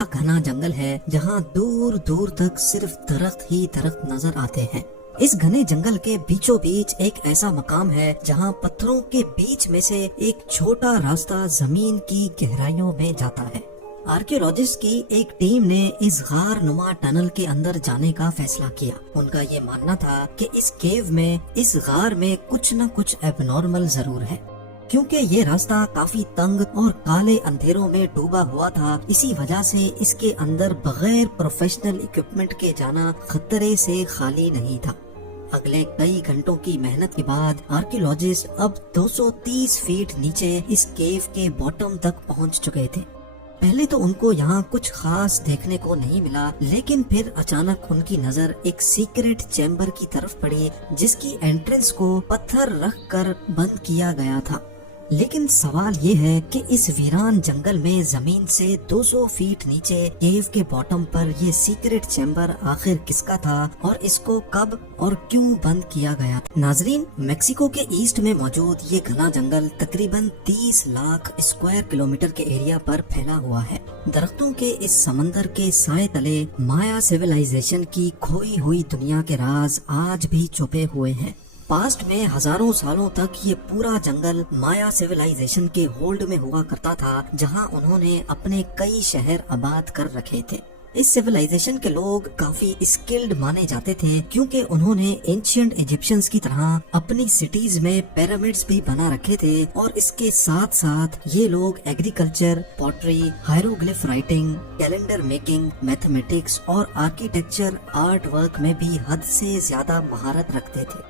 घना जंगल है जहाँ दूर दूर तक सिर्फ दरख्त ही दरख्त नजर आते हैं। इस घने जंगल के बीचों बीच एक ऐसा मकाम है जहाँ पत्थरों के बीच में से एक छोटा रास्ता जमीन की गहराइयों में जाता है। आर्कियोलॉजिस्ट की एक टीम ने इस गार नुमा टनल के अंदर जाने का फैसला किया। उनका ये मानना था कि इस केव में, इस गार में कुछ न कुछ एबनॉर्मल जरूर है, क्योंकि ये रास्ता काफी तंग और काले अंधेरों में डूबा हुआ था। इसी वजह से इसके अंदर बगैर प्रोफेशनल इक्विपमेंट के जाना खतरे से खाली नहीं था। अगले कई घंटों की मेहनत के बाद आर्कियोलॉजिस्ट अब 230 फीट नीचे इस केव के बॉटम तक पहुंच चुके थे। पहले तो उनको यहाँ कुछ खास देखने को नहीं मिला, लेकिन फिर अचानक उनकी नजर एक सीक्रेट चैम्बर की तरफ पड़ी जिसकी एंट्रेंस को पत्थर रख कर बंद किया गया था। लेकिन सवाल ये है कि इस वीरान जंगल में जमीन से 200 फीट नीचे केव के बॉटम पर ये सीक्रेट चैम्बर आखिर किसका था और इसको कब और क्यों बंद किया गया था। नाजरीन, मेक्सिको के ईस्ट में मौजूद ये घना जंगल तकरीबन 30 लाख स्क्वायर किलोमीटर के एरिया पर फैला हुआ है। दरख्तों के इस समंदर के साए तले माया सिविलाइजेशन की खोई हुई दुनिया के राज आज भी छुपे हुए हैं। पास्ट में हजारों सालों तक ये पूरा जंगल माया सिविलाइजेशन के होल्ड में हुआ करता था, जहां उन्होंने अपने कई शहर आबाद कर रखे थे। इस सिविलाइजेशन के लोग काफी स्किल्ड माने जाते थे, क्योंकि उन्होंने एंशिएंट इजिप्शियंस की तरह अपनी सिटीज में पिरामिड्स भी बना रखे थे। और इसके साथ साथ ये लोग agriculture, pottery, hieroglyph writing, calendar making, mathematics और आर्किटेक्चर आर्ट वर्क में भी हद से ज्यादा महारत रखते थे।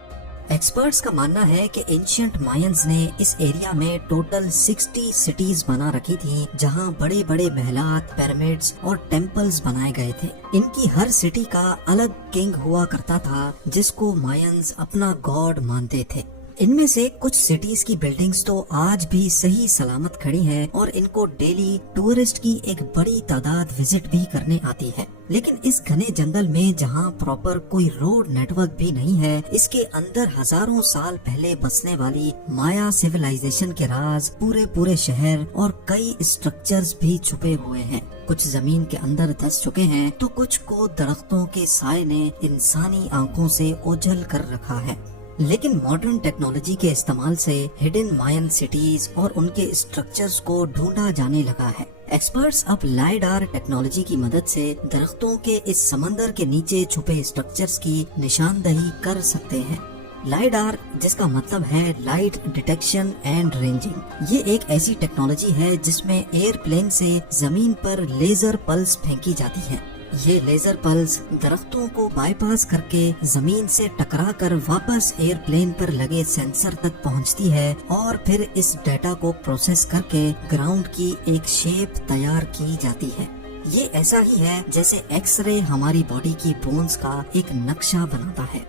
एक्सपर्ट्स का मानना है कि एंशिएंट मायंस ने इस एरिया में टोटल 60 सिटीज बना रखी थी, जहां बड़े बड़े महलात, पिरामिड्स और टेम्पल्स बनाए गए थे। इनकी हर सिटी का अलग किंग हुआ करता था, जिसको मायंस अपना गॉड मानते थे। इनमें से कुछ सिटीज की बिल्डिंग्स तो आज भी सही सलामत खड़ी हैं और इनको डेली टूरिस्ट की एक बड़ी तादाद विजिट भी करने आती है। लेकिन इस घने जंगल में जहां प्रॉपर कोई रोड नेटवर्क भी नहीं है, इसके अंदर हजारों साल पहले बसने वाली माया सिविलाइजेशन के राज, पूरे शहर और कई स्ट्रक्चर्स भी छुपे हुए हैं। कुछ जमीन के अंदर धंस चुके हैं तो कुछ को दरख्तों के साए ने इंसानी आंखों से ओझल कर रखा है। लेकिन मॉडर्न टेक्नोलॉजी के इस्तेमाल से हिडन मायन सिटीज और उनके स्ट्रक्चर्स को ढूंढा जाने लगा है। एक्सपर्ट्स अब लाइडार टेक्नोलॉजी की मदद से दरख्तों के इस समंदर के नीचे छुपे स्ट्रक्चर्स की निशानदही कर सकते हैं। लाइडार, जिसका मतलब है लाइट डिटेक्शन एंड रेंजिंग, ये एक ऐसी टेक्नोलॉजी है जिसमें एयरप्लेन से जमीन पर लेजर पल्स फेंकी जाती है। ये लेजर पल्स दरख्तों को बाईपास करके जमीन से टकराकर वापस एयरप्लेन पर लगे सेंसर तक पहुंचती है और फिर इस डेटा को प्रोसेस करके ग्राउंड की एक शेप तैयार की जाती है। ये ऐसा ही है जैसे एक्सरे हमारी बॉडी की बोन्स का एक नक्शा बनाता है।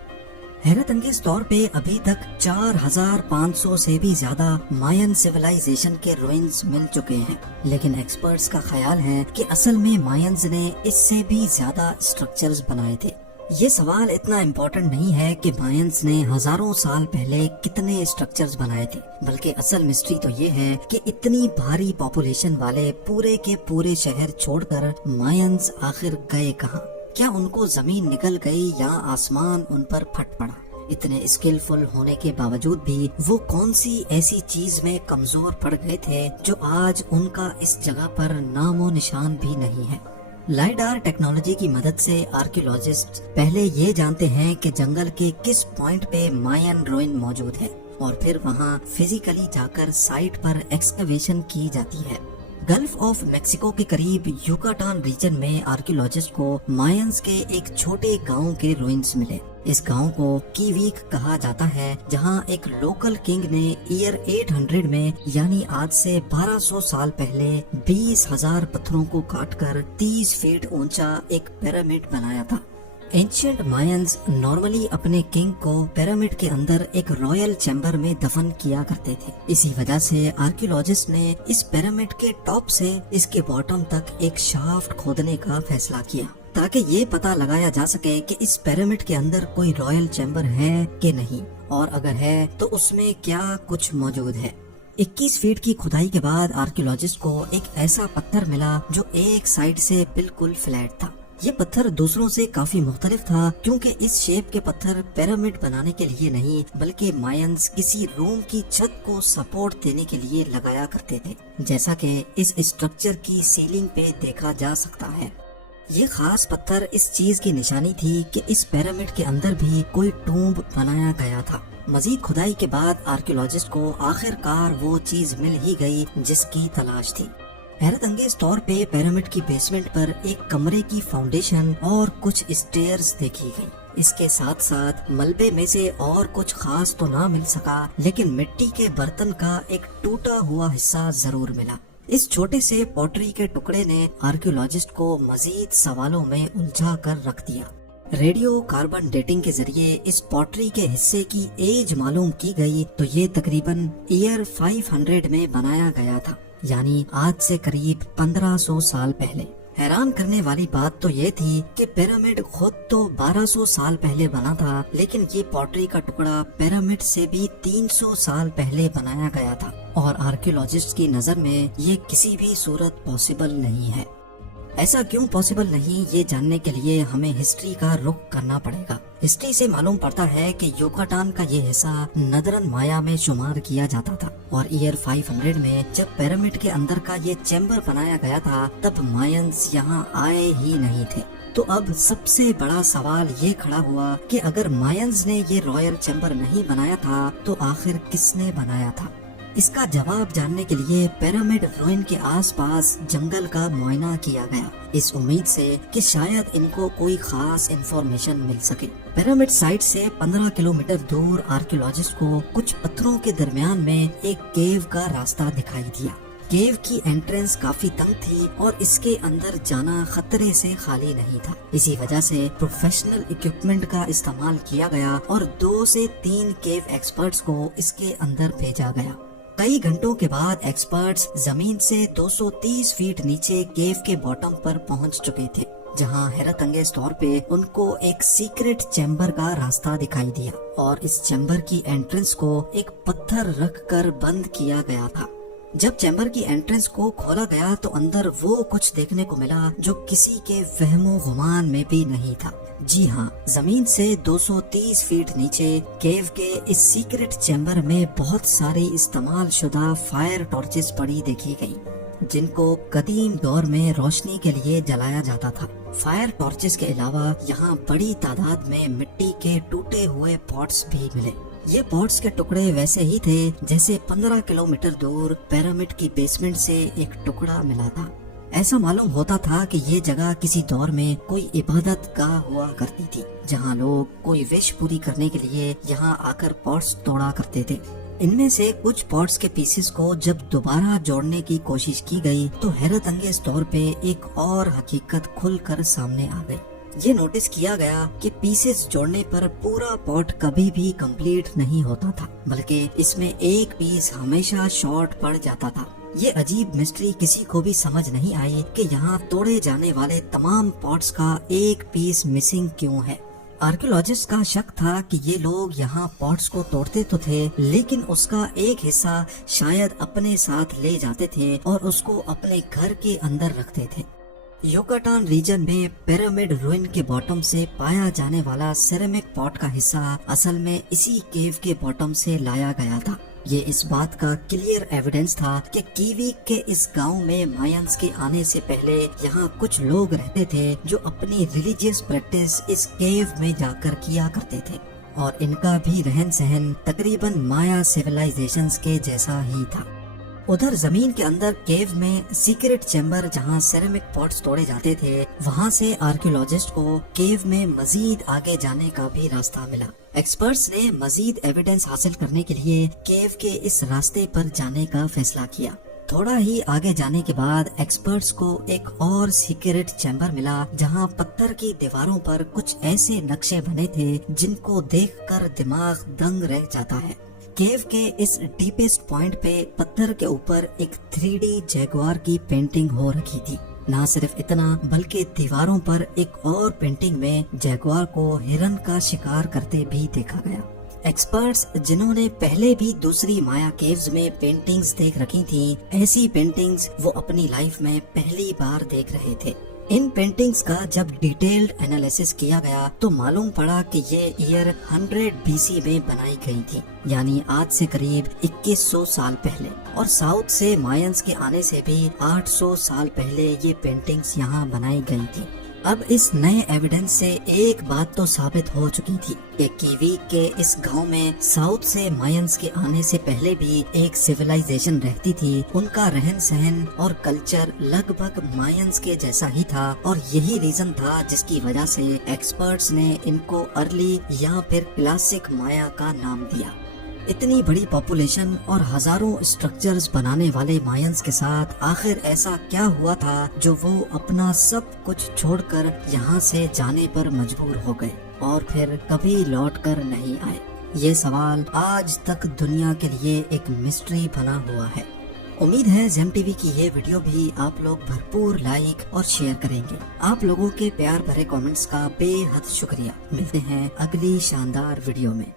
हैरत अंगेज तौर पे अभी तक 4500 से भी ज्यादा मायन सिविलाइजेशन के रुइंस मिल चुके हैं, लेकिन एक्सपर्ट्स का ख्याल है कि असल में मायंस ने इससे भी ज्यादा स्ट्रक्चर्स बनाए थे। ये सवाल इतना इम्पोर्टेंट नहीं है कि मायंस ने हजारों साल पहले कितने स्ट्रक्चर्स बनाए थे, बल्कि असल मिस्ट्री तो ये है कि इतनी भारी पॉपुलेशन वाले पूरे के पूरे शहर छोड़कर मायंस आखिर गए कहाँ। क्या उनको जमीन निकल गई या आसमान उन पर फट पड़ा? इतने स्किलफुल होने के बावजूद भी वो कौन सी ऐसी चीज में कमजोर पड़ गए थे जो आज उनका इस जगह पर नामो निशान भी नहीं है। लाइडार टेक्नोलॉजी की मदद से आर्कियोलॉजिस्ट पहले ये जानते हैं कि जंगल के किस पॉइंट पे मायन रुइन मौजूद है और फिर वहाँ फिजिकली जाकर साइट पर एक्सकवेशन की जाती है। गल्फ ऑफ मेक्सिको के करीब युकाटान रीजन में आर्कियोलॉजिस्ट को मायंस के एक छोटे गांव के रुइंस मिले। इस गांव को कीवीक कहा जाता है, जहां एक लोकल किंग ने ईयर 800 में यानी आज से 1200 साल पहले 20,000 पत्थरों को काटकर 30 फीट ऊंचा एक पिरामिड बनाया था। एंशिएंट मायंस नॉर्मली अपने किंग को पिरामिड के अंदर एक रॉयल चैम्बर में दफन किया करते थे। इसी वजह से आर्कियोलॉजिस्ट ने इस पिरामिड के टॉप से इसके बॉटम तक एक शाफ्ट खोदने का फैसला किया, ताकि ये पता लगाया जा सके कि इस पिरामिड के अंदर कोई रॉयल चैम्बर है कि नहीं, और अगर है तो उसमें क्या कुछ मौजूद है। 21 फीट की खुदाई के बाद आर्कियोलॉजिस्ट को एक ऐसा पत्थर मिला जो एक साइड से बिल्कुल फ्लैट था। ये पत्थर दूसरों से काफी मुख्तलिफ था क्योंकि इस शेप के पत्थर पिरामिड बनाने के लिए नहीं बल्कि मायंस किसी रूम की छत को सपोर्ट देने के लिए लगाया करते थे, जैसा कि इस स्ट्रक्चर की सीलिंग पे देखा जा सकता है। ये खास पत्थर इस चीज की निशानी थी कि इस पिरामिड के अंदर भी कोई टूम्ब बनाया गया था। मजीद खुदाई के बाद आर्कियोलॉजिस्ट को आखिरकार वो चीज मिल ही गई जिसकी तलाश थी। हैरत अंगेज तौर पे पिरामिड की बेसमेंट पर एक कमरे की फाउंडेशन और कुछ स्टेयर्स देखी गई। इसके साथ साथ मलबे में से और कुछ खास तो ना मिल सका, लेकिन मिट्टी के बर्तन का एक टूटा हुआ हिस्सा जरूर मिला। इस छोटे से पॉटरी के टुकड़े ने आर्कियोलॉजिस्ट को मजीद सवालों में उलझा कर रख दिया। रेडियो कार्बन डेटिंग के जरिए इस पॉटरी के हिस्से की एज मालूम की गई तो ये तकरीबन ईयर 500 में बनाया गया था, यानी आज से करीब 1500 साल पहले। हैरान करने वाली बात तो ये थी कि पिरामिड खुद तो 1200 साल पहले बना था, लेकिन ये पॉटरी का टुकड़ा पिरामिड से भी 300 साल पहले बनाया गया था और आर्कियोलॉजिस्ट की नजर में ये किसी भी सूरत पॉसिबल नहीं है। ऐसा क्यों पॉसिबल नहीं, ये जानने के लिए हमें हिस्ट्री का रुख करना पड़ेगा। हिस्ट्री से मालूम पड़ता है कि युकाटान का ये हिस्सा नदरन माया में शुमार किया जाता था और ईयर 500 में जब पिरामिड के अंदर का ये चैम्बर बनाया गया था तब मायंस यहाँ आए ही नहीं थे। तो अब सबसे बड़ा सवाल ये खड़ा हुआ कि अगर मायंस ने ये रॉयल चैम्बर नहीं बनाया था तो आखिर किसने बनाया था। इसका जवाब जानने के लिए पिरामिड रूइन के आसपास जंगल का मुआयना किया गया, इस उम्मीद से कि शायद इनको कोई खास इंफॉर्मेशन मिल सके। पिरामिड साइट से 15 किलोमीटर दूर आर्कियोलॉजिस्ट को कुछ पत्थरों के दरमियान में एक केव का रास्ता दिखाई दिया। केव की एंट्रेंस काफी तंग थी और इसके अंदर जाना खतरे से खाली नहीं था। इसी वजह से प्रोफेशनल इक्विपमेंट का इस्तेमाल किया गया और 2 से 3 केव एक्सपर्ट्स को इसके अंदर भेजा गया। कई घंटों के बाद एक्सपर्ट्स जमीन से 230 फीट नीचे केव के बॉटम पर पहुंच चुके थे, जहां हैरत अंगेज तौर पे उनको एक सीक्रेट चैम्बर का रास्ता दिखाई दिया और इस चैम्बर की एंट्रेंस को एक पत्थर रखकर बंद किया गया था। जब चैम्बर की एंट्रेंस को खोला गया तो अंदर वो कुछ देखने को मिला जो किसी के वहमो गुमान में भी नहीं था। जी हाँ, जमीन से 230 फीट नीचे केव के इस सीक्रेट चैम्बर में बहुत सारी इस्तेमाल शुदा फायर टॉर्चेस पड़ी देखी गई, जिनको कदीम दौर में रोशनी के लिए जलाया जाता था। फायर टॉर्चेस के अलावा यहाँ बड़ी तादाद में मिट्टी के टूटे हुए पॉट्स भी मिले। ये पॉट्स के टुकड़े वैसे ही थे जैसे 15 किलोमीटर दूर पिरामिड की बेसमेंट से एक टुकड़ा मिला था। ऐसा मालूम होता था कि ये जगह किसी दौर में कोई इबादत गाह हुआ करती थी, जहाँ लोग कोई विश पूरी करने के लिए यहाँ आकर पॉट्स तोड़ा करते थे। इनमें से कुछ पॉट्स के पीसेस को जब दोबारा जोड़ने की कोशिश की गई तो हैरत अंगेज तौर पे एक और हकीकत खुलकर सामने आ गई। ये नोटिस किया गया कि पीसेस जोड़ने पर पूरा पॉट कभी भी कंप्लीट नहीं होता था, बल्कि इसमें एक पीस हमेशा शॉर्ट पड़ जाता था। ये अजीब मिस्ट्री किसी को भी समझ नहीं आई कि यहाँ तोड़े जाने वाले तमाम पॉट्स का एक पीस मिसिंग क्यों है। आर्कियोलॉजिस्ट का शक था कि ये लोग यहाँ पॉट्स को तोड़ते तो थे, लेकिन उसका एक हिस्सा शायद अपने साथ ले जाते थे और उसको अपने घर के अंदर रखते थे। युकाटान रीजन में पिरामिड रूइन के बॉटम से पाया जाने वाला सिरेमिक पॉट का हिस्सा असल में इसी केव के बॉटम से लाया गया था। ये इस बात का क्लियर एविडेंस था कि कीवी के इस गांव में मायंस के आने से पहले यहाँ कुछ लोग रहते थे जो अपनी रिलीजियस प्रैक्टिस इस केव में जाकर किया करते थे और इनका भी रहन सहन तकरीबन माया सिविलाइजेशंस के जैसा ही था। उधर जमीन के अंदर केव में सीक्रेट चैम्बर जहां सेरेमिक पॉट्स तोड़े जाते थे, वहां से आर्कियोलॉजिस्ट को केव में मजीद आगे जाने का भी रास्ता मिला। एक्सपर्ट्स ने मजीद एविडेंस हासिल करने के लिए केव के इस रास्ते पर जाने का फैसला किया। थोड़ा ही आगे जाने के बाद एक्सपर्ट्स को एक और सीक्रेट चैम्बर मिला जहां पत्थर की दीवारों पर कुछ ऐसे नक्शे बने थे जिनको देखकर दिमाग दंग रह जाता है। केव के इस डीपेस्ट पॉइंट पे पत्थर के ऊपर एक 3D जैगुआर की पेंटिंग हो रखी थी। ना सिर्फ इतना बल्कि दीवारों पर एक और पेंटिंग में जैगुआर को हिरन का शिकार करते भी देखा गया। एक्सपर्ट्स जिन्होंने पहले भी दूसरी माया केव्स में पेंटिंग्स देख रखी थी, ऐसी पेंटिंग्स वो अपनी लाइफ में पहली बार देख रहे थे। इन पेंटिंग्स का जब डिटेल्ड एनालिसिस किया गया तो मालूम पड़ा कि ये ईयर 100 BC में बनाई गई थी, यानी आज से करीब 2100 साल पहले। और साउथ से मायंस के आने से भी 800 साल पहले ये पेंटिंग्स यहाँ बनाई गई थी। अब इस नए एविडेंस से एक बात तो साबित हो चुकी थी कि कीवी के इस गांव में साउथ से मायंस के आने से पहले भी एक सिविलाइजेशन रहती थी। उनका रहन सहन और कल्चर लगभग मायंस के जैसा ही था और यही रीजन था जिसकी वजह से एक्सपर्ट्स ने इनको अर्ली या फिर क्लासिक माया का नाम दिया। इतनी बड़ी पॉपुलेशन और हजारों स्ट्रक्चर्स बनाने वाले मायंस के साथ आखिर ऐसा क्या हुआ था जो वो अपना सब कुछ छोड़कर यहाँ से जाने पर मजबूर हो गए और फिर कभी लौटकर नहीं आए? ये सवाल आज तक दुनिया के लिए एक मिस्ट्री बना हुआ है। उम्मीद है जेम टीवी की ये वीडियो भी आप लोग भरपूर लाइक और शेयर करेंगे। आप लोगों के प्यार भरे कमेंट्स का बेहद शुक्रिया। मिलते हैं अगली शानदार वीडियो में।